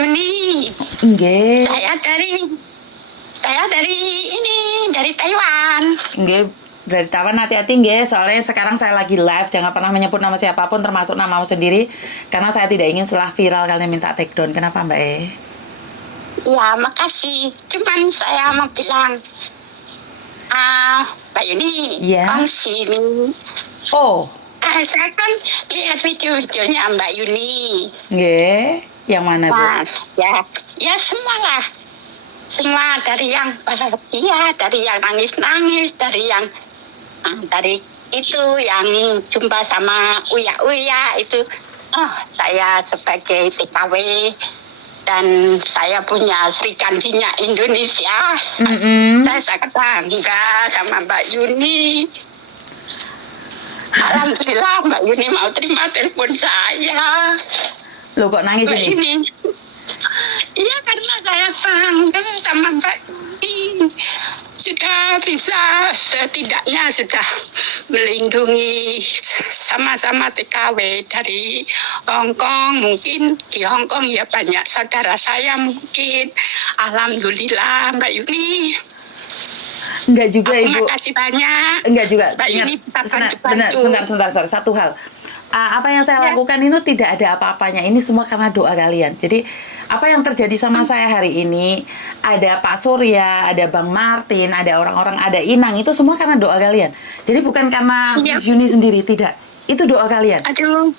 Yuni. Nggih. Saya dari Taiwan. Nggih, dari Taiwan, hati-hati nggih, soalnya sekarang saya lagi live, jangan pernah menyebut nama siapapun termasuk namamu sendiri karena saya tidak ingin setelah viral kalian minta take down. Kenapa, Mbak E? Ya, makasih. Cuman saya mau bilang, Mbak Yuni, Ya. sini. Oh, Saya kan lihat video-videonya Mbak Yuni. nggih. Yang mana, Bu? Nah, ya semua lah. Semua, dari yang bahagia, dari yang nangis-nangis, dari itu yang jumpa sama Uya itu. Oh, saya sebagai TKW dan saya punya Sri Kandinya Indonesia. Saya sangat bangga sama Mbak Yuni. Alhamdulillah Mbak Yuni mau terima telepon saya. Loh, kok nangis Mbak ini? Yuni. Iya, karena saya bangga sama Mbak Yuni. Sudah bisa, setidaknya sudah melindungi sama-sama TKW dari Hong Kong. Mungkin di Hong Kong ya banyak saudara saya mungkin. Alhamdulillah Mbak Yuni. Enggak juga, Ibu. Terima kasih banyak. Enggak juga. Mbak Yuni bisa Benar, sebentar. Satu hal. Apa yang saya lakukan itu tidak ada apa-apanya. Ini semua karena doa kalian. Jadi, apa yang terjadi sama saya hari ini, ada Pak Surya, ada Bang Martin, ada orang-orang, ada Inang, itu semua karena doa kalian. Jadi bukan karena Miss Yuni sendiri, tidak. Itu doa kalian. Aduh.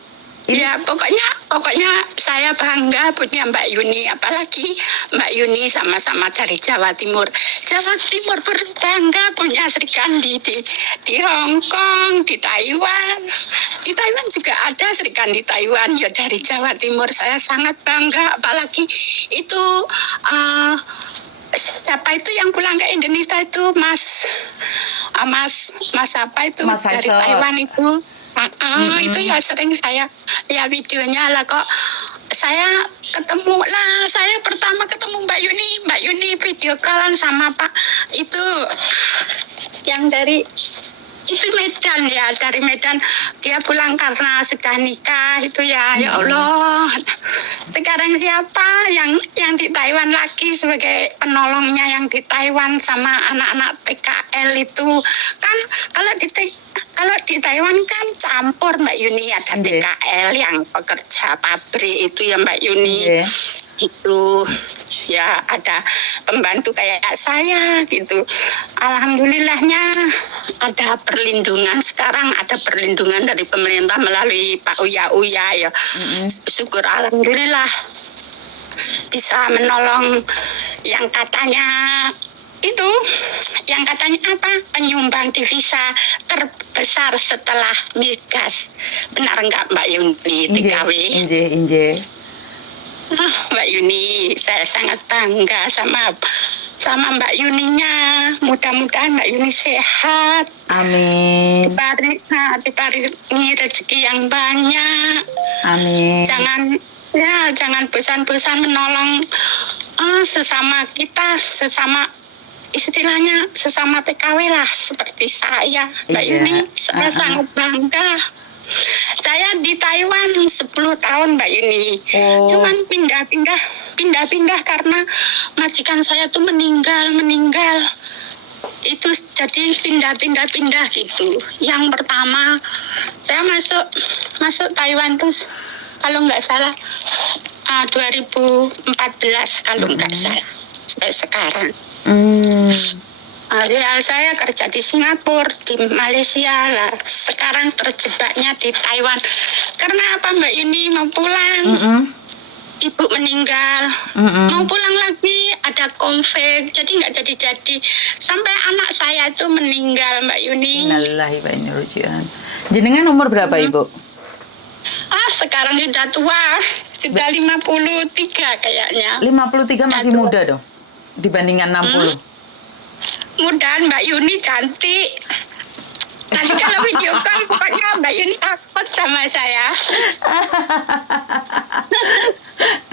Ya, pokoknya saya bangga punya Mbak Yuni, apalagi Mbak Yuni sama-sama dari Jawa Timur. Jawa Timur berbangga punya Sri Kandi di Hong Kong, di Taiwan. Di Taiwan juga ada Sri Kandi Taiwan, ya dari Jawa Timur. Saya sangat bangga, apalagi itu siapa itu yang pulang ke Indonesia itu Mas apa itu Mas dari Faisal. Taiwan itu. Itu ya sering saya lihat videonya lah kok. Saya pertama ketemu Mbak Yuni video callan sama Pak itu yang dari itu Medan ya, dari Medan. Dia pulang karena sudah nikah itu ya. Ya Allah, sekarang siapa yang di Taiwan lagi sebagai penolongnya yang di Taiwan sama anak-anak PKL itu kan. Kalau di Taiwan kan campur Mbak Yuni, ada TKL yang pekerja pabrik itu ya Mbak Yuni. Itu ya ada pembantu kayak saya gitu. Alhamdulillahnya ada perlindungan, sekarang ada perlindungan dari pemerintah melalui Pak Uya ya. Syukur alhamdulillah bisa menolong yang katanya apa, penyumbang devisa terbesar setelah migas. Benar enggak Mbak Yuni TKW? Inje. Mbak Yuni, saya sangat bangga sama Mbak Yuninya. Mudah-mudahan Mbak Yuni sehat. Amin. Diparingi rezeki yang banyak. Amin. Jangan bosan-bosan menolong sesama kita, istilahnya sesama TKW lah seperti saya. Mbak Yuni, saya sangat bangga. Saya di Taiwan 10 tahun Mbak Yuni. Cuman pindah-pindah karena majikan saya tuh meninggal. Itu jadi pindah gitu. Yang pertama saya masuk Taiwan tuh kalau nggak salah 2014 kalau nggak salah sampai sekarang. Ya, saya kerja di Singapura, di Malaysia lah. Sekarang terjebaknya di Taiwan. Karena apa Mbak Yuni mau pulang? Ibu meninggal. Mau pulang lagi ada konflik, jadi nggak jadi. Sampai anak saya itu meninggal Mbak Yuni. Innalillahi wa inna ilaihi raji'un. Jenengan umur berapa Ibu? Sekarang sudah tua, sudah 53 kayaknya. 53 masih muda dong dibandingkan 60. Mudahan Mbak Yuni cantik. Nanti kalau video call pokoknya Mbak Yuni takut sama saya.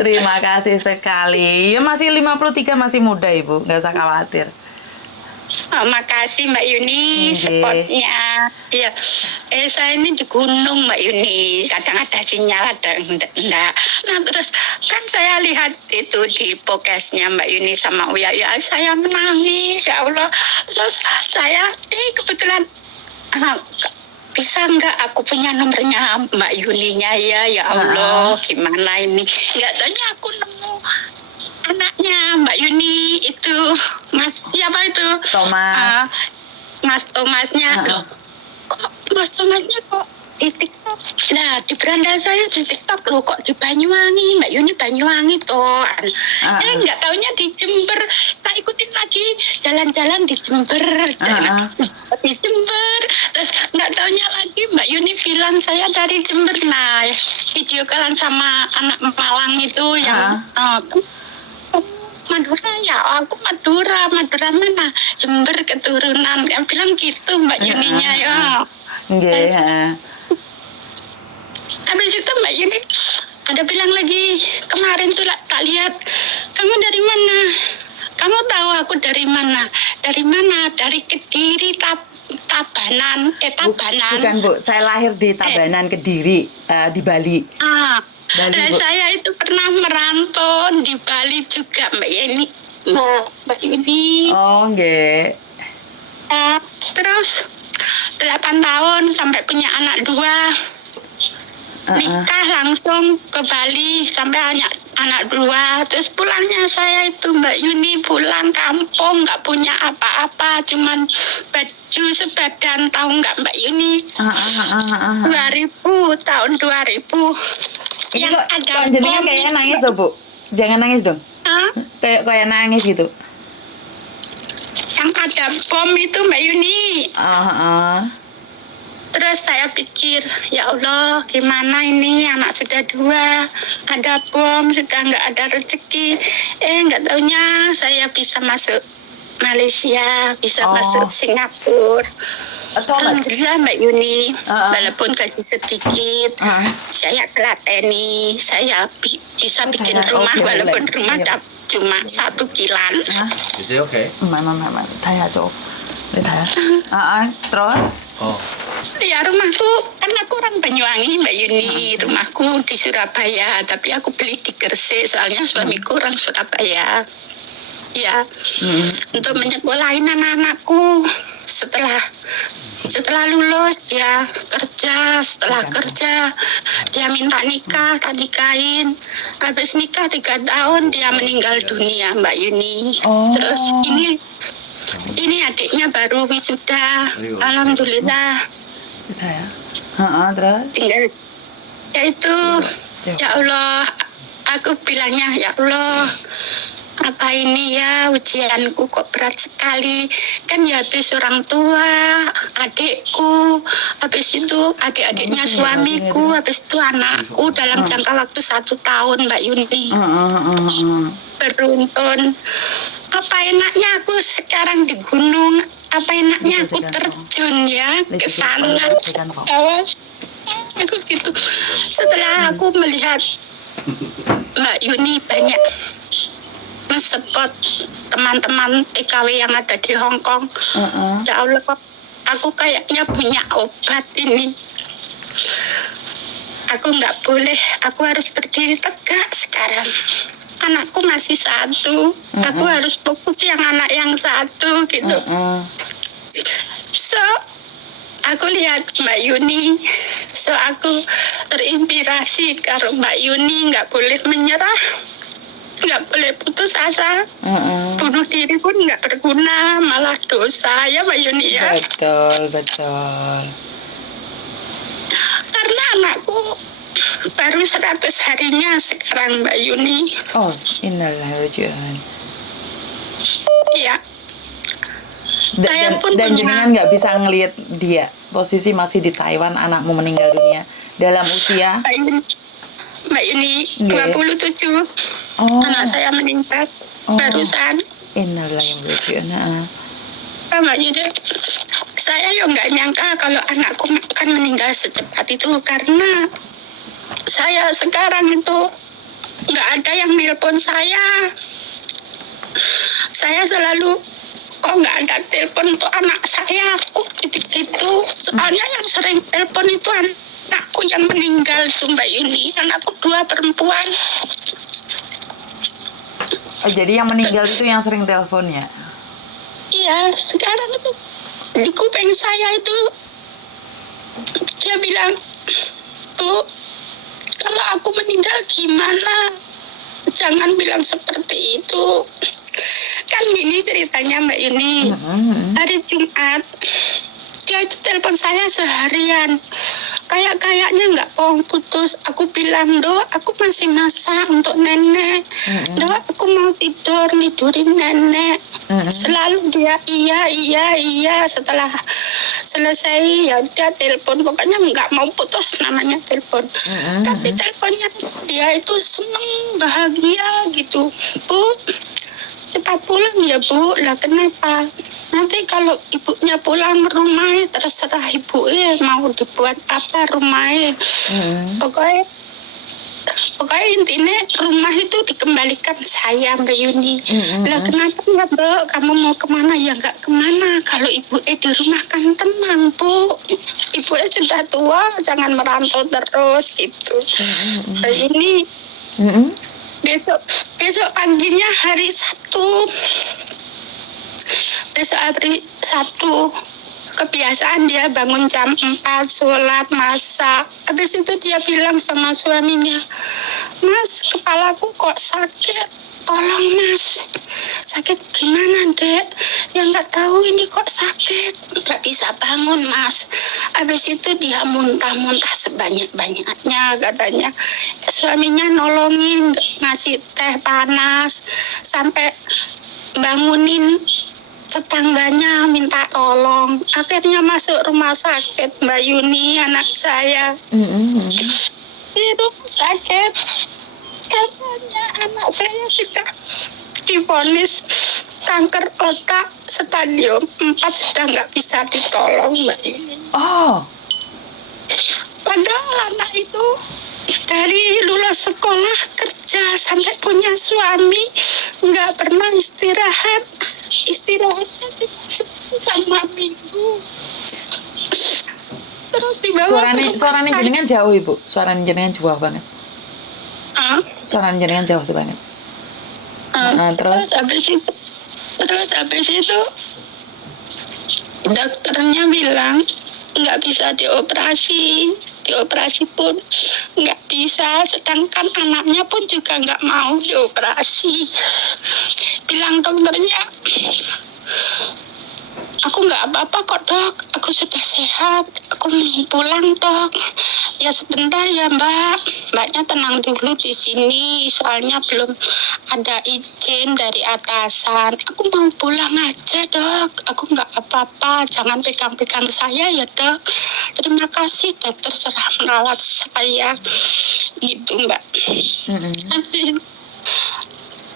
Terima kasih sekali. Ya masih 53, masih muda Ibu, nggak usah khawatir. Oh, makasih Mbak Yuni, Nggih. spotnya. Iya, saya ini di gunung Mbak Yuni. Kadang ada sinyal, ada enggak. Nah terus kan saya lihat itu di podcastnya Mbak Yuni sama Uya, ya saya menangis ya Allah. Terus saya kebetulan bisa nggak aku punya nomornya Mbak Yuninya ya Allah, gimana ini? Nggak tanya aku nemu anaknya Mbak Yuni itu, Mas siapa itu? Thomas. Mas Thomasnya loh. Kok Mas Thomasnya kok di TikTok? Nah di beranda saya di TikTok loh, kok di Banyuwangi, Mbak Yuni Banyuwangi toh. Saya nggak taunya di Jember. Tak ikutin lagi jalan-jalan di Jember. Di Jember. Terus nggak taunya lagi Mbak Yuni bilang saya dari Jember. Nah video kalian sama anak Malang itu yang Madura ya, aku Madura mana? Jember keturunan, yang bilang gitu Mbak Yuninya ya. Nggih, Habis itu Mbak Yuni ada bilang lagi, kemarin tuh tak lihat, kamu dari mana? Kamu tahu aku dari mana? Dari mana? Dari Kediri, Tabanan, Tabanan. Bukan Bu, saya lahir di Tabanan, Kediri, di Bali. Bali, Dan Bu. saya itu pernah merantau di Bali juga Mbak Yuni. Mbak Yuni. Oh, nggih. Terus 8 tahun sampai punya anak 2. Nikah langsung ke Bali sampai anak 2. Terus pulangnya saya itu Mbak Yuni pulang kampung nggak punya apa-apa, cuman baju sebadan, tahu nggak Mbak Yuni? 2000, tahun 2000. Ini yang kok, ada kok jenengan bom kayaknya itu, nangis tuh, Bu. Jangan nangis dong. Hah? Kayak nangis gitu. Yang ada bom itu Mbak Yuni. Terus saya pikir, ya Allah gimana ini, anak sudah 2, ada bom, sudah nggak ada rezeki. Nggak taunya saya bisa masuk Malaysia, bisa masuk Singapura. Alhamdulillah Mbak Yuni, walaupun gaji sedikit, saya kelateni, saya bisa bikin rumah, walaupun rumah cuma 1 kilan. Is it okay? Mama, tayacho. Terus? Ya rumahku, kan aku orang Banyuwangi Mbak Yuni, rumahku di Surabaya, tapi aku beli di Gresik soalnya suamiku orang Surabaya. Ya, untuk menyekolahin anak-anakku. Setelah lulus dia kerja, setelah kerja dia minta nikah, tak nikahin. Habis nikah 3 tahun dia meninggal dunia Mbak Yuni. Terus ini adiknya baru wisuda, alhamdulillah. Terus? Tinggal ya itu, ya Allah, aku bilangnya ya Allah, apa ini ya, ujianku kok berat sekali. Kan ya habis orang tua, adikku, habis itu adik-adiknya suamiku, habis itu anakku dalam jangka waktu 1 tahun Mbak Yuni. Beruntun. Apa enaknya aku sekarang di gunung, apa enaknya aku terjun ya ke sana. Aku gitu. Setelah aku melihat Mbak Yuni banyak men-support teman-teman TKW yang ada di Hong Kong. Ya Allah, aku kayaknya punya obat ini. Aku nggak boleh, aku harus berdiri tegak sekarang. Anakku masih 1, aku harus fokus yang anak yang 1 gitu. So, aku lihat Mbak Yuni, so aku terinspirasi kalau Mbak Yuni nggak boleh menyerah, nggak boleh putus asa. Bunuh diri pun nggak berguna, malah dosa ya Mbak Yuni ya. Betul. Karena anakku baru 100 harinya sekarang Mbak Yuni. Oh, innalillahi. Iya. Saya pun dan punya- jenengan nggak bisa ngelihat dia posisi masih di Taiwan, anakmu meninggal dunia dalam usia Mbak Yuni 27. Anak saya meninggal barusan. Innalillahi. Mbak Yuni, saya yo nggak nyangka kalau anakku akan meninggal secepat itu, karena saya sekarang itu nggak ada yang nelpon saya. Saya selalu kok nggak ada telepon untuk anak saya, aku gitu. Soalnya yang sering telepon itu anakku yang meninggal tuh Mbak Yuni, anakku 2 perempuan. Oh, jadi yang meninggal itu yang sering telepon ya? Iya, sekarang itu di kuping saya itu dia bilang, Bu, kalau aku meninggal gimana? Jangan bilang seperti itu. Kan gini ceritanya Mbak Yuni. Hari Jumat dia itu telepon saya seharian. Kayaknya nggak mau putus. Aku bilang, Dok, aku masih masak untuk nenek. Dok, aku mau tidurin nenek. Selalu dia iya. Setelah selesai ya udah telepon. Pokoknya nggak mau putus namanya telepon. Tapi teleponnya dia itu seneng, bahagia gitu. Bu, cepat pulang ya Bu. Lah kenapa? Nanti kalau ibunya pulang rumah terserah ibu mau dibuat apa rumahnya. Pokoknya intinya rumah itu dikembalikan saya Mbak Yuni. Lah kenapa ya Mbak, kamu mau kemana? Ya nggak kemana, kalau ibu di rumah kan tenang Bu. Ibu sudah tua, jangan merantau terus gitu. Mbak Yuni, besok paginya hari Sabtu. Besok hari Sabtu, kebiasaan dia bangun jam 4, sholat, masak. Habis itu dia bilang sama suaminya, Mas, kepalaku kok sakit. Tolong Mas, sakit gimana Dek? Ya nggak tahu ini kok sakit, nggak bisa bangun Mas. Habis itu dia muntah-muntah sebanyak-banyaknya katanya. Suaminya nolongin, ngasih teh panas, sampai bangunin tetangganya minta tolong. Akhirnya masuk rumah sakit Mbak Yuni, anak saya. Di rumah sakit katanya anak saya sudah divonis kanker otak stadium 4, sudah nggak bisa ditolong Mbak Yuni. Oh, Padahal anak itu dari lulus sekolah, kerja, sampai punya suami, nggak pernah istirahat. Istirahatnya sama minggu. Terus dibawa suaranya jenengan jauh Ibu. Suaranya jenengan jauh banget. Suaranya jenengan jauh banget. Terus habis itu dokternya bilang nggak bisa dioperasi pun nggak bisa, sedangkan anaknya pun juga nggak mau dioperasi. Bilang dokternya, aku nggak apa-apa kok Dok, aku sudah sehat, aku mau pulang Dok. Ya sebentar ya Mbaknya tenang dulu di sini, soalnya belum ada izin dari atasan. Aku mau pulang aja Dok, aku nggak apa-apa, jangan pegang-pegang saya ya Dok. Terima kasih dokter sudah merawat saya, gitu Mbak.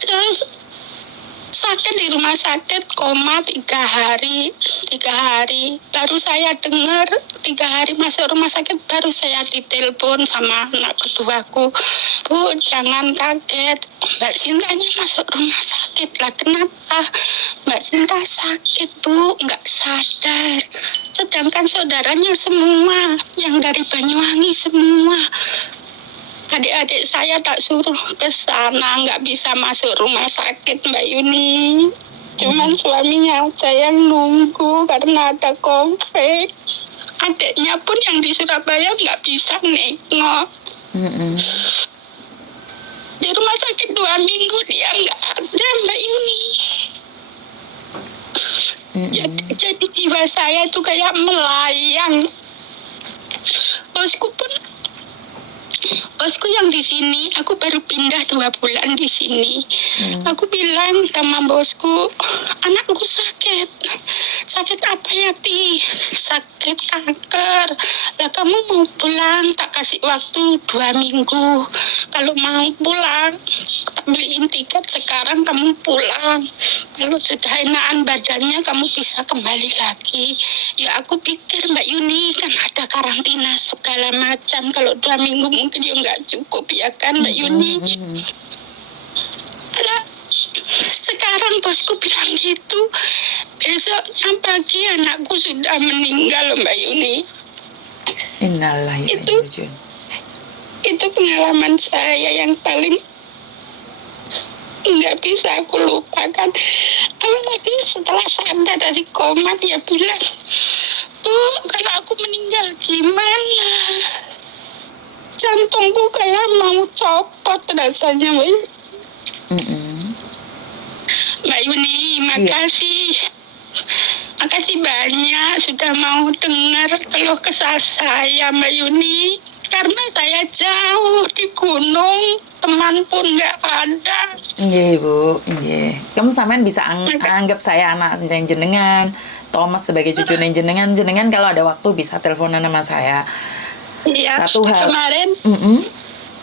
Terus sakit di rumah sakit, koma 3 hari. Baru saya dengar 3 hari masuk rumah sakit, baru saya ditelepon sama anak keduaku, Bu, jangan kaget, Mbak Sintanya masuk rumah sakit. Lah kenapa? Mbak Sinta sakit Bu, nggak sadar. Sedangkan saudaranya semua, yang dari Banyuwangi semua. Adik-adik saya tak suruh ke sana, nggak bisa masuk rumah sakit Mbak Yuni. Cuman suaminya aja yang nunggu karena ada konflik. Adiknya pun yang di Surabaya nggak bisa nengok. Di rumah sakit 2 minggu dia nggak ada Mbak Yuni. Jadi jiwa saya itu kayak melayang. Bosku yang di sini, aku baru pindah 2 bulan di sini. Aku bilang sama bosku, anakku sakit. Sakit apa ya Ti? Sakit kanker. Lah kamu mau pulang, tak kasih waktu 2 minggu. Kalau mau pulang, tak beliin tiket sekarang kamu pulang. Kalau sudah enakan badannya, kamu bisa kembali lagi. Ya aku pikir Mbak Yuni kan ada karantina segala macam. Kalau 2 minggu mungkin ya nggak cukup ya kan Mbak Yuni. Sekarang bosku bilang gitu. Besoknya pagi anakku sudah meninggal, Mbak Yuni. Innalillahi wa inna ilaihi raji'un. Itu pengalaman saya yang paling nggak bisa aku lupakan. Apalagi setelah sadar dari koma, dia bilang, "Bu, kalau aku meninggal gimana? Jantungku kayak mau copot rasanya." Mbak Yuni, makasih. Makasih banyak sudah mau dengar keluh kesah saya, Mbak Yuni. Karena saya jauh di gunung, teman pun nggak ada. Iya, Bu. Iya. Kamu sampean bisa anggap saya anak jenengan, Thomas sebagai cucu jenengan. Jenengan kalau ada waktu bisa teleponan sama saya. Iya, Satu hal. kemarin,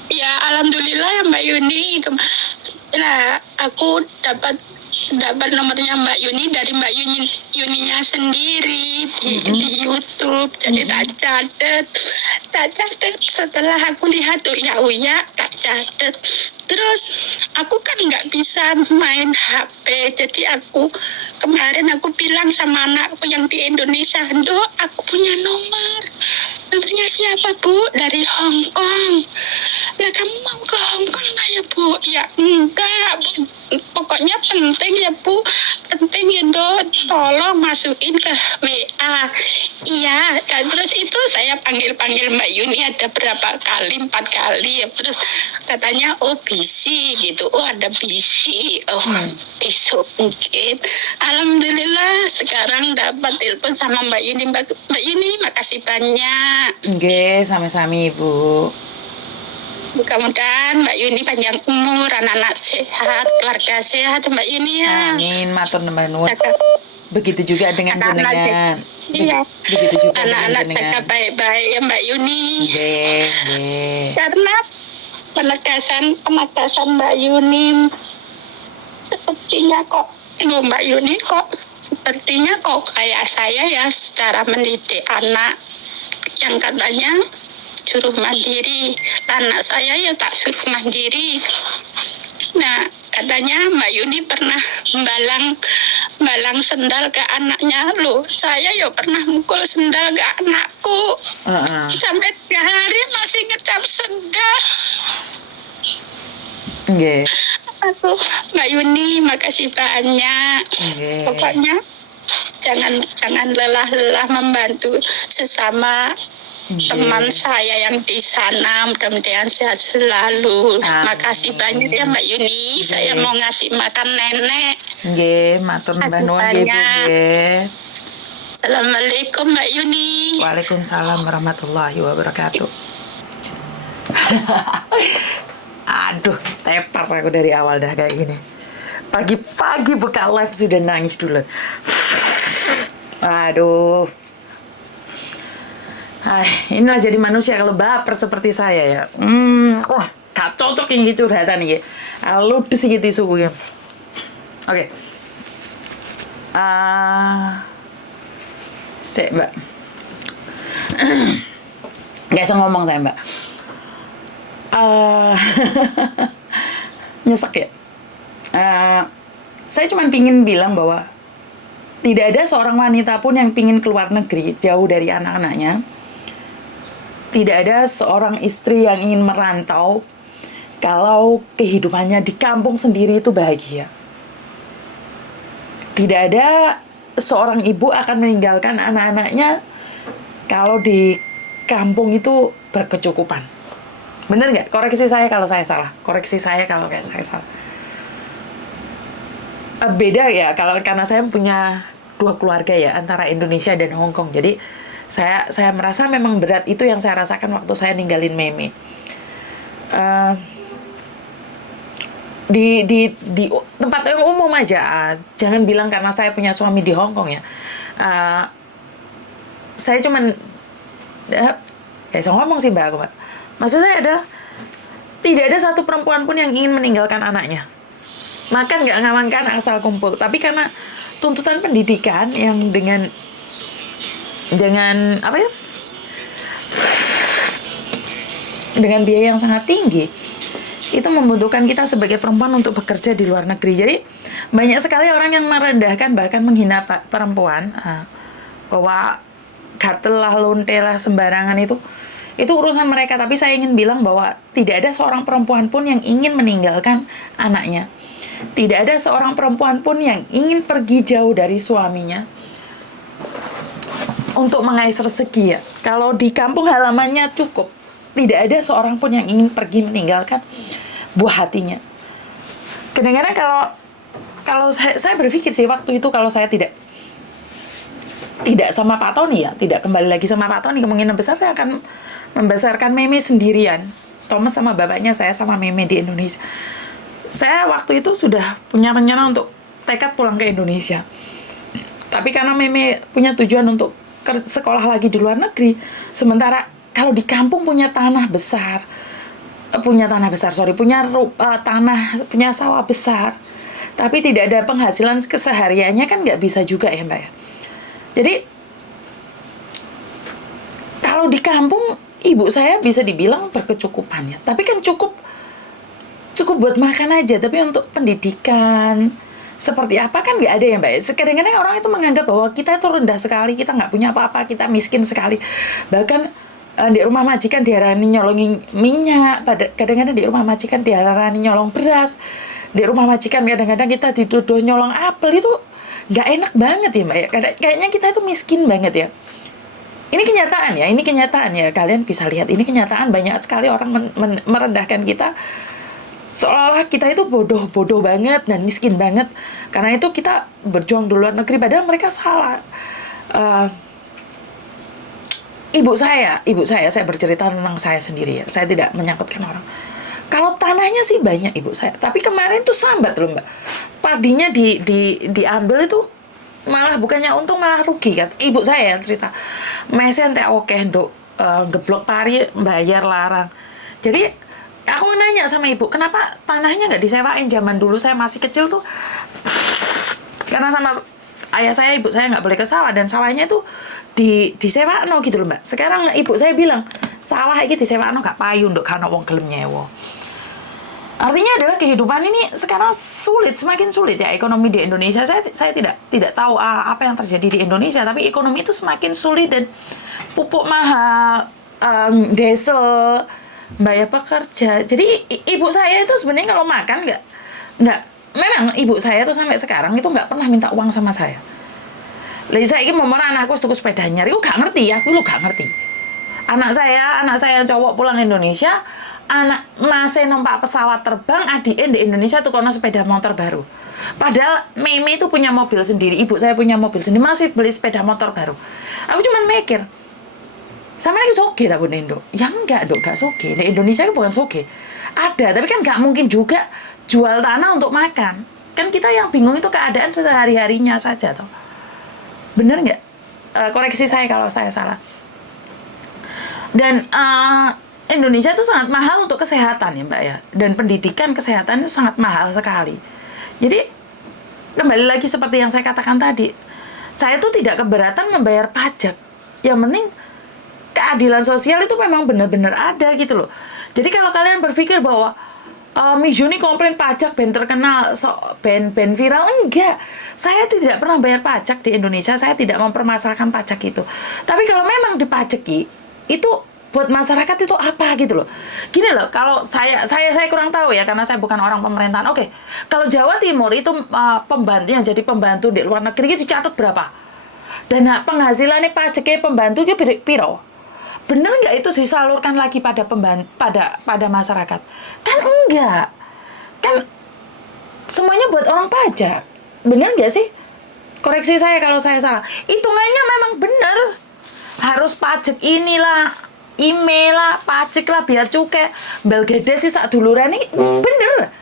ya alhamdulillah ya Mbak Yuni. Nah, aku dapat nomornya Mbak Yuni dari Mbak Yuninya sendiri di YouTube. Jadi tak catet setelah aku lihat uya tak catet. Terus aku kan nggak bisa main HP, jadi kemarin aku bilang sama anakku yang di Indonesia, "Dok, aku punya nomornya siapa, Bu? Dari Hong Kong." "Lah kamu mau ke Hong Kong nggak ya, Bu?" "Ya enggak, pokoknya penting ya, Bu. Penting ya, Dok, tolong masukin ke WA." "Iya." Dan terus itu saya panggil Mbak Yuni ada berapa kali, 4 kali ya. Terus katanya, "Oh busy," gitu. "Oh ada busy." "Oh besok mungkin." Alhamdulillah sekarang dapat telepon sama Mbak Yuni. Mbak Yuni, makasih banyak. Oke, sami-sami, Bu. Mudah-mudahan Mbak Yuni panjang umur, anak-anak sehat, keluarga sehat, Mbak Yuni ya. Amin, matur nuwun. Begitu juga dengan jenengan. Iya. Begitu juga Anak-anak dengan jenengan. jaga baik-baik ya Mbak Yuni. Nggih. Karena penegasan Mbak Yuni sepertinya kok Mbak Yuni kok sepertinya kok kayak saya ya, secara mendidik anak yang katanya suruh mandiri. Anak saya ya tak suruh mandiri. Nah, katanya Mbak Yuni pernah membalang sendal ke anaknya. Loh, saya ya pernah mukul sendal ke anakku. Sampai 3 hari masih ngecap sendal. Nggih. Aduh, Mbak Yuni, makasih banyak. Pokoknya jangan lelah-lelah membantu sesama teman saya yang di sana. Mudah-mudahan sehat selalu. Makasih banyak ya Mbak Yuni. Saya mau ngasih makan nenek. Nggih, matur nuwun nggih, Bu. Nggih. Assalamualaikum Mbak Yuni. Waalaikumsalam warahmatullahi wabarakatuh. Aduh, tepar aku dari awal dah kayak gini. Pagi-pagi buka live sudah nangis dulu. Aduh. Inilah jadi manusia kalau baper seperti saya ya. Wah, gak cocok yang gitu curhatan nih. Ludes gitu suku ya. Oke. Mbak. Gak bisa ngomong saya, Mbak. Nyesek ya. Saya cuma pingin bilang bahwa tidak ada seorang wanita pun yang pingin keluar negeri jauh dari anak-anaknya. Tidak ada seorang istri yang ingin merantau kalau kehidupannya di kampung sendiri itu bahagia. Tidak ada seorang ibu akan meninggalkan anak-anaknya kalau di kampung itu berkecukupan. Bener nggak? Koreksi saya kalau saya salah. Koreksi saya kalau saya salah. Beda ya karena saya punya 2 keluarga ya, antara Indonesia dan Hong Kong. Jadi saya merasa memang berat itu yang saya rasakan waktu saya ninggalin Meme. Di tempat yang umum aja, jangan bilang karena saya punya suami di Hong Kong ya. Saya cuman saya ngomong sih Mbak. Maksud saya adalah tidak ada satu perempuan pun yang ingin meninggalkan anaknya. Makan nggak ngamankan asal kumpul. Tapi karena tuntutan pendidikan yang dengan apa ya? Dengan biaya yang sangat tinggi, itu membutuhkan kita sebagai perempuan untuk bekerja di luar negeri. Jadi banyak sekali orang yang merendahkan bahkan menghina perempuan, bahwa gatel lah, lonte lah, sembarangan itu urusan mereka. Tapi saya ingin bilang bahwa tidak ada seorang perempuan pun yang ingin meninggalkan anaknya. Tidak ada seorang perempuan pun yang ingin pergi jauh dari suaminya untuk mengais rezeki ya. Kalau di kampung halamannya cukup. Tidak ada seorang pun yang ingin pergi meninggalkan buah hatinya. Kadang-kadang kalau saya berpikir sih waktu itu, kalau saya tidak sama Pak Tony ya, tidak kembali lagi sama Pak Tony, kemungkinan besar saya akan membesarkan Meme sendirian. Thomas sama bapaknya, saya sama Meme di Indonesia. Saya waktu itu sudah punya rencana untuk tekad pulang ke Indonesia. Tapi karena Meme punya tujuan untuk sekolah lagi di luar negeri, sementara kalau di kampung punya tanah besar, punya sawah besar, tapi tidak ada penghasilan kesehariannya, kan nggak bisa juga ya Mbak ya. Jadi kalau di kampung ibu saya bisa dibilang berkecukupan ya, tapi kan cukup buat makan aja, tapi untuk pendidikan seperti apa kan nggak ada ya Mbak. Kadang-kadang orang itu menganggap bahwa kita itu rendah sekali, kita nggak punya apa-apa, kita miskin sekali. Bahkan di rumah majikan diarani nyolongin minyak, kadang-kadang di rumah majikan diarani nyolong beras, di rumah majikan kadang-kadang kita dituduh nyolong apel. Itu nggak enak banget ya Mbak ya. Kayaknya kita itu miskin banget ya. Ini kenyataan ya, kalian bisa lihat, ini kenyataan. Banyak sekali orang merendahkan kita, seolah-olah kita itu bodoh banget dan miskin banget. Karena itu kita berjuang di luar negeri, padahal mereka salah. Ibu saya bercerita tentang saya sendiri ya. Saya tidak menyangkutkan orang. Kalau tanahnya sih banyak ibu saya, tapi kemarin tuh sambat loh Mbak. Padinya diambil itu malah bukannya untung malah rugi kan. Ibu saya yang cerita. Mesen teh oke nduk geblok pari bayar larang. Jadi aku nanya sama ibu, kenapa tanahnya nggak disewain? Zaman dulu saya masih kecil tuh, karena sama ayah saya, ibu saya nggak boleh ke sawah, dan sawahnya itu disewakno gitu loh Mbak. Sekarang ibu saya bilang, sawah iki disewakno gak payu nduk kana wong gelem nyewa. Artinya adalah kehidupan ini sekarang semakin sulit ya, ekonomi di Indonesia. Saya tidak tahu apa yang terjadi di Indonesia, tapi ekonomi itu semakin sulit dan pupuk mahal, diesel, bayar pekerja. Jadi ibu saya itu sebenarnya kalau makan nggak memang ibu saya tuh sampai sekarang itu nggak pernah minta uang sama saya. Lah saya ini mau anakku tuku sepeda anyar, aku gak ngerti. Anak saya yang cowok pulang Indonesia, anak masih numpak pesawat terbang, adiknya di Indonesia tuh kono sepeda motor baru. Padahal Meme itu punya mobil sendiri, ibu saya punya mobil sendiri, masih beli sepeda motor baru. Aku cuman mikir, sama lagi soge tak Bu Nendo? Ya enggak dok, gak soge. Di Indonesia itu bukan soge. Ada, tapi kan gak mungkin juga jual tanah untuk makan. Kan kita yang bingung itu keadaan sehari-harinya saja toh. Bener nggak? Koreksi saya kalau saya salah. Dan Indonesia itu sangat mahal untuk kesehatan ya Mbak ya. Dan pendidikan kesehatan itu sangat mahal sekali. Jadi kembali lagi seperti yang saya katakan tadi, saya tuh tidak keberatan membayar pajak. Yang penting keadilan sosial itu memang benar-benar ada gitu loh. Jadi kalau kalian berpikir bahwa Mijuni komplain pajak ben terkenal, ben viral, enggak. Saya tidak pernah bayar pajak di Indonesia, saya tidak mempermasalahkan pajak itu. Tapi kalau memang dipajaki, itu buat masyarakat itu apa gitu loh. Gini loh, kalau saya kurang tahu ya, karena saya bukan orang pemerintahan. Oke, kalau Jawa Timur itu pembantu yang jadi pembantu di luar negeri itu dicatat berapa? Dan penghasilannya pajaknya pembantu itu piro? Bener nggak itu disalurkan lagi pada pada masyarakat? Kan enggak. Kan semuanya buat orang pajak. Bener nggak sih? Koreksi saya kalau saya salah. Hitungannya memang bener. Harus pajak inilah, email lah, pajak lah, biar cukai. Bel gede sih sak duluran ini bener.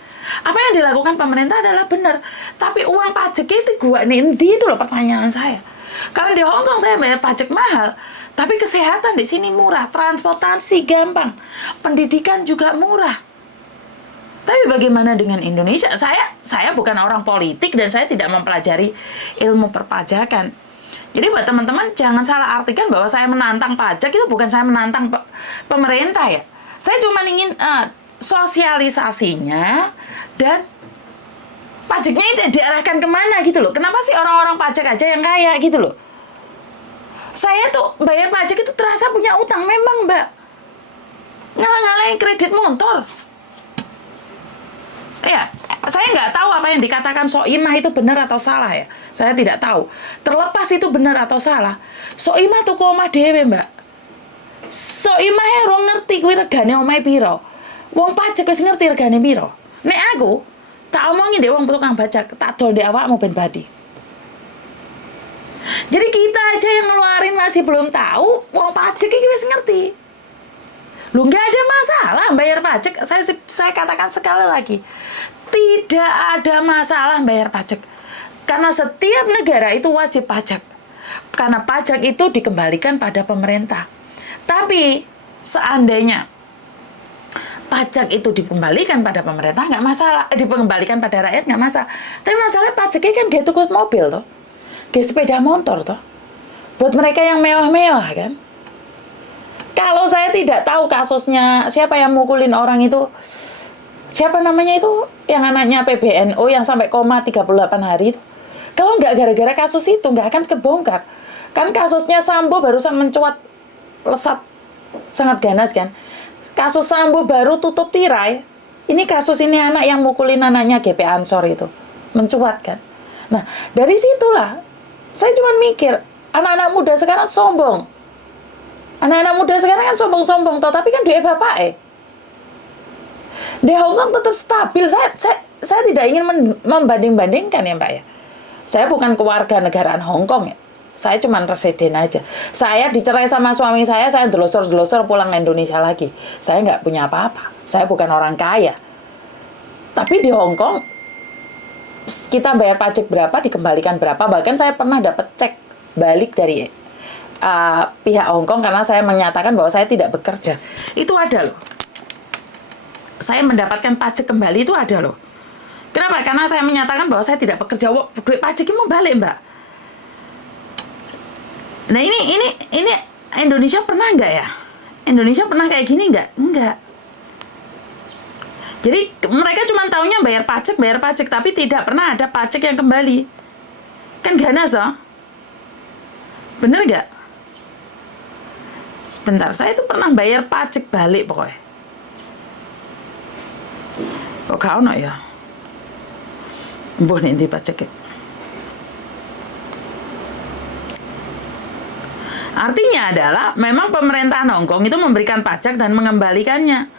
Apa yang dilakukan pemerintah adalah bener. Tapi uang pajak itu gua nanti itu loh pertanyaan saya. Karena di Hong Kong saya bayar pajak mahal, tapi kesehatan di sini murah, transportasi gampang, pendidikan juga murah. Tapi bagaimana dengan Indonesia? Saya bukan orang politik dan saya tidak mempelajari ilmu perpajakan. Jadi buat teman-teman jangan salah artikan bahwa saya menantang pajak, itu bukan saya menantang pemerintah ya. Saya cuma ingin sosialisasinya dan pajaknya itu diarahkan kemana gitu loh. Kenapa sih orang-orang pajak aja yang kaya gitu loh? Saya tuh bayar pajak itu terasa punya utang. Memang Mbak, ngalah-ngalahin kredit motor. Ya, saya nggak tahu apa yang dikatakan Soimah itu benar atau salah ya. Saya tidak tahu. Terlepas itu benar atau salah, Soimah tuku omah dhewe, Mbak. Soimah ora ngerti kuwi regane omahe piro. Wong pajak wis ngerti regane piro. Nek aku tak omongin deh wong tukang pajak, tak dol ndek awakmu ben badi. Jadi kita aja yang ngeluarin masih belum tahu, wong pajak iki wis ngerti. Lu nggak ada masalah bayar pajak. Saya katakan sekali lagi, tidak ada masalah bayar pajak. Karena setiap negara itu wajib pajak. Karena pajak itu dikembalikan pada pemerintah. Tapi seandainya pajak itu dikembalikan pada pemerintah nggak masalah, dikembalikan pada rakyat nggak masalah. Tapi masalahnya pajaknya kan kayak tukut mobil toh, kayak sepeda motor toh. Buat mereka yang mewah-mewah kan. Kalau saya tidak tahu kasusnya siapa yang mukulin orang itu, siapa namanya itu, yang anaknya PBNU yang sampai koma 38 hari itu. Kalau nggak gara-gara kasus itu nggak akan kebongkar. Kan kasusnya Sambo barusan mencuat lesat sangat ganas kan. Kasus Sambo baru tutup tirai. Ini kasus ini anak yang mukulin anaknya GP Ansor itu mencuat kan. Nah dari situlah saya cuma mikir, anak-anak muda sekarang sombong. Anak-anak muda sekarang kan sombong-sombong, tapi kan duit bapak di Hong Kong tetap stabil. Saya tidak ingin membanding-bandingkan ya Mbak ya. Saya bukan kewarganegaraan Hong Kong ya. Saya cuma residen aja. Saya dicerai sama suami saya delosor-delosor pulang ke Indonesia lagi. Saya nggak punya apa-apa. Saya bukan orang kaya. Tapi di Hong Kong, kita bayar pajak berapa, dikembalikan berapa. Bahkan saya pernah dapat cek balik dari pihak Hong Kong karena saya menyatakan bahwa saya tidak bekerja. Itu ada loh. Saya mendapatkan pajak kembali itu ada loh. Kenapa? Karena saya menyatakan bahwa saya tidak bekerja. Duit pajaknya mau balik Mbak. Nah ini Indonesia pernah nggak ya? Indonesia pernah kayak gini nggak? Enggak. Jadi mereka cuma taunya bayar pajak, tapi tidak pernah ada pajak yang kembali. Kan ganas toh? Bener nggak? Sebentar, saya itu pernah bayar pajak balik pokoknya. Kok gak ono ya? Mbuh nek ndi pajaknya. Artinya adalah memang pemerintah Hong Kong itu memberikan pajak dan mengembalikannya.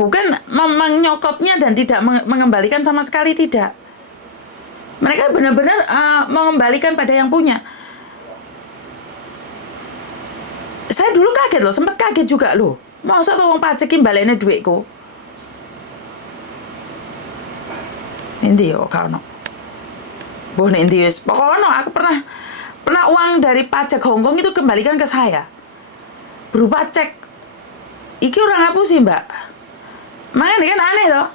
Bukan menyokotnya dan tidak mengembalikan sama sekali, tidak. Mereka benar-benar mengembalikan pada yang punya. Saya dulu kaget loh, sempat kaget juga loh. Masa tuh wong pajakin balene duitku. Endi yo kaono. Boh nek endi wis. Pokoknya aku pernah uang dari pajak Hong Kong itu kembalikan ke saya. Berupa cek. Iki orang apa sih, Mbak? Makanya kan aneh loh.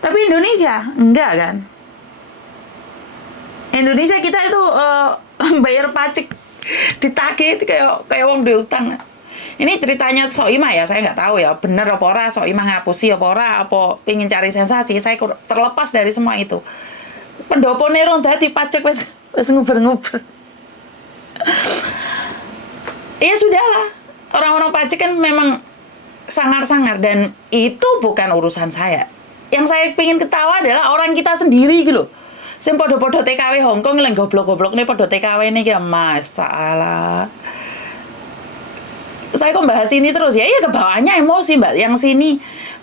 Tapi Indonesia enggak kan? Indonesia kita itu bayar pajak ditagih kayak wong diutang. Ini ceritanya Soimah ya, saya nggak tahu ya bener apa ora Soimah ngapusi apa ora, apa pengen cari sensasi. Saya terlepas dari semua itu. Pendopo nerong dadi pajak wis nguber-nguber. Ya sudahlah, orang-orang pajak kan memang sangar-sangar dan itu bukan urusan saya. Yang saya pengen ketawa adalah orang kita sendiri gitu loh. Sing podo-podo TKW Hong Kong leng goblok-goblok nih podo TKW ini kira masalah. Saya kok bahas ini terus ya, ke bawahnya emosi Mbak. Yang sini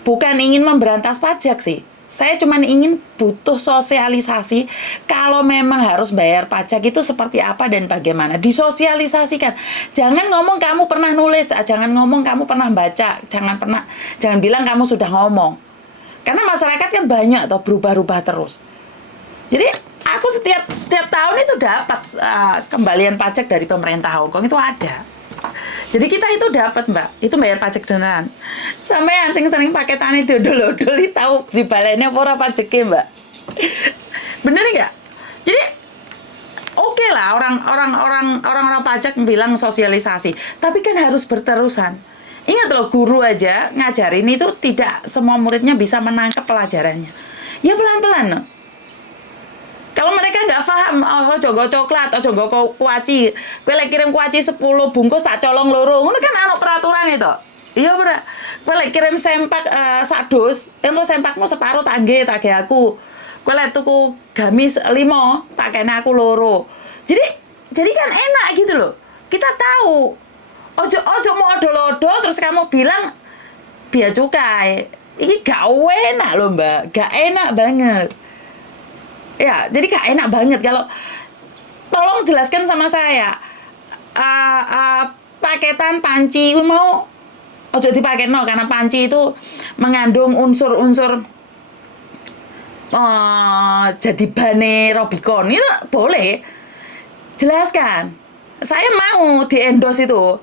bukan ingin memberantas pajak sih. Saya cuma ingin butuh sosialisasi kalau memang harus bayar pajak itu seperti apa dan bagaimana. Disosialisasikan. Jangan ngomong kamu pernah nulis, jangan ngomong kamu pernah baca, jangan bilang kamu sudah ngomong. Karena masyarakat kan banyak atau berubah-ubah terus. Jadi aku setiap tahun itu dapat kembalian pajak dari pemerintah Hong Kong itu ada. Jadi kita itu dapat Mbak, itu bayar pajak beneran. Sampai sing sering paketan itu dulu tahu di balennya ora pajaknya Mbak. Bener nggak? Jadi oke lah orang pajak bilang sosialisasi, tapi kan harus berterusan. Ingat loh, guru aja ngajarin itu tidak semua muridnya bisa menangkap pelajarannya. Ya pelan-pelan. Kalau mereka nggak paham, oh jogo coklat, oh jogo kuaci, kowe lek kirim kuaci 10 bungkus tak colong loro, ngono kan ana peraturan itu. Iya ora. Kowe lek kirim sempak sak dus, engko sempakmu separo tak nggih aku. Kowe lek tuku gamis 5, tak kene aku loro. Jadi kan enak gitu loh. Kita tahu. Ojo mau odol-odol terus kamu bilang bea cukai. Ini gak enak loh Mbak, gak enak banget. Ya, jadi gak enak banget kalau tolong jelaskan sama saya. Paketan panci mau ojo dipakai karena panci itu mengandung unsur-unsur jadi bane Robicon itu boleh. Jelaskan. Saya mau di endorse itu.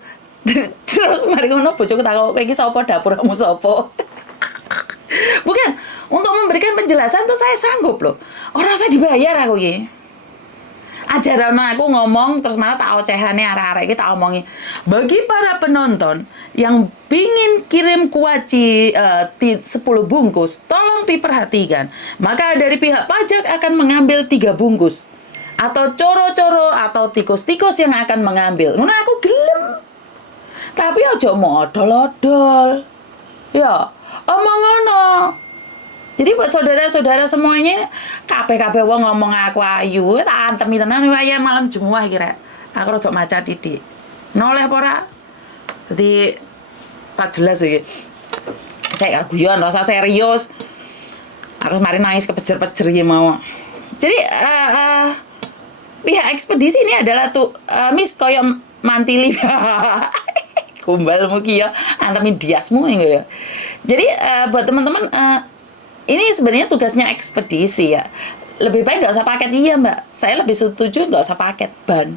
Terus mari ngono bojoku takok kowe iki sapa dapurmu sapa? Bukan, untuk memberikan penjelasan tuh saya sanggup loh. Orang saya dibayar aku iki. Ajaran aku ngomong terus malah tak ocehane arek-arek iki tak omongi. Bagi para penonton yang pingin kirim kuaci 10 bungkus, tolong diperhatikan. Maka dari pihak pajak akan mengambil 3 bungkus. Atau coro-coro atau tikus-tikus yang akan mengambil. Ngono aku gelem. Tapi ojo mau odol-odol. Ya, omong ngono. Jadi buat saudara-saudara semuanya, kabeh-kabeh wong ngomong aku ayu, tak antemi tenan ya malam Jumat kira. Aku rada maca titik. Noleh apa ora? Dadi ora jelas iki. Saya guyon rasa serius. Aku kemarin nangis kepejer-pejer ya mau. Jadi pihak ekspedisi ini adalah tuh Miss koyo mantili. Kumbalmu ki ya, antemin diasmu ya. Jadi buat teman-teman ini sebenarnya tugasnya ekspedisi ya. Lebih baik nggak usah paket, iya Mbak. Saya lebih setuju nggak usah paket ban.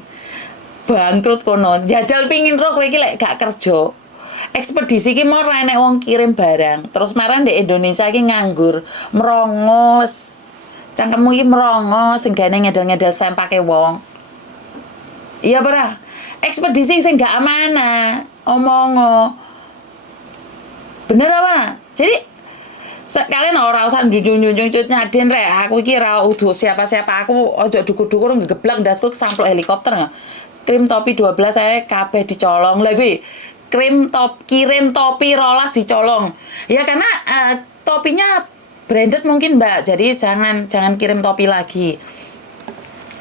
Bangkrut kono. Jajal pingin roh kowe iki lek gak kerja. Ekspedisi ki mau enek wong kirim barang. Terus marang di Indonesia ki nganggur, merongos. Cangkemmu iki merongos sing gane ngedel-ngedel sempake wong. Iya ora? Ekspedisi sing gak amanah. Omongo. Bener apa? Jadi kalian ora usah njunjung-njunjung nyaden rek. Aku iki ora uduh siapa-siapa. Aku ojo dukur-dukur ngegeblak ndasku kesampluk helikopter nggak. Krim topi 12 saya kabeh dicolong. Lah kuwi kirim topi rolas dicolong. Ya karena topinya branded mungkin Mbak. Jadi jangan kirim topi lagi.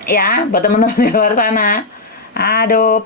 Ya, buat teman-teman di luar sana. Aduh,